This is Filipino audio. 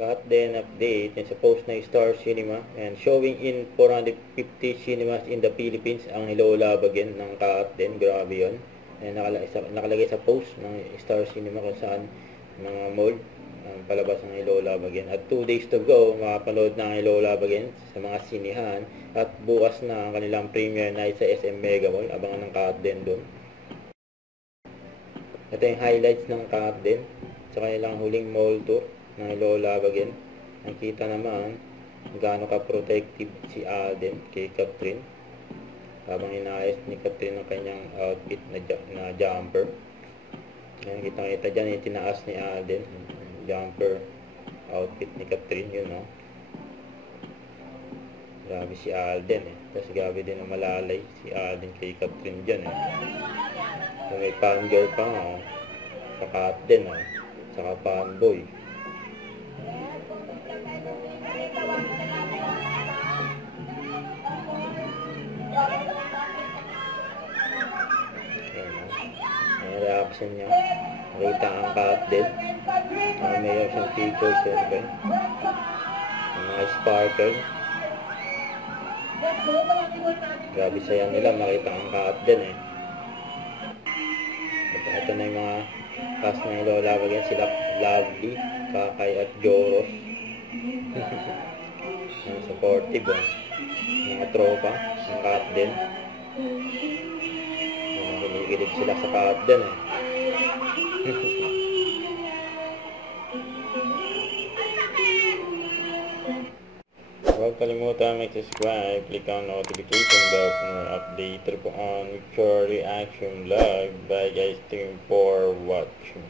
Cut then update and sa post ng Star Cinema and showing in 450 cinemas in the Philippines ang Hello Love Again ng Cut then. Grabe yun. And nakalagay sa post ng Star Cinema kung saan mga mall ang palabas ng Hello Love Again. At 2 days to go, makapanood na ang Hello Love Again sa mga sinihan. At bukas na ang kanilang premiere night sa SM Mega Mall. Abangan ng Cut then doon. Ito yung highlights ng Cut then sa kanilang huling mall tour ng Hello Love Again. Nakita naman gaano ka-protective si Alden kay Catherine habang inaayos ni Catherine ang kanyang outfit na jumper. Ayan, kita dyan yung tinaas ni Alden, jumper outfit ni Catherine, yun, no? Grabe si Alden, eh. Tapos grabe din ang malalay si Alden kay Catherine dyan, eh. So, may fangirl pa nga, oh. Sa Alden, oh. Saka fanboy. Ang reaction niya, nakita ang Cut then. Mayroon siyang picture siyempre. Ang mga sparkle. Grabe saya nila makita ang Cut then, eh. Ito na yung mga cast na Hello Love Again, sila Lovely, Kakay at Joros. Ang supportive, oh. Mga tropa ng Cut then. Kinikilig sila sa Cut then, eh. Huwag kalimutan mag-subscribe, click on notification bell for more update po on Victory Reaction Vlog. Bye guys, thank you for watching.